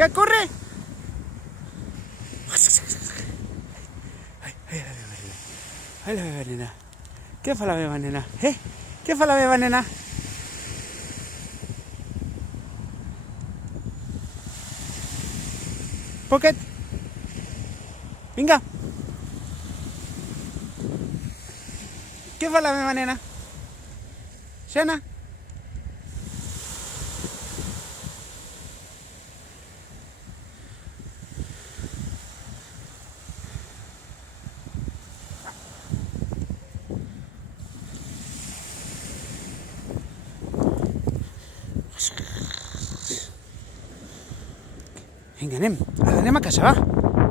Vinga, corre! Ai, la meva nena. Què fa la meva nena? Què fa la meva nena? Pocket. Vinga. Què fa la meva nena? Xena. Vinga, anem. Ara anem a casa, va.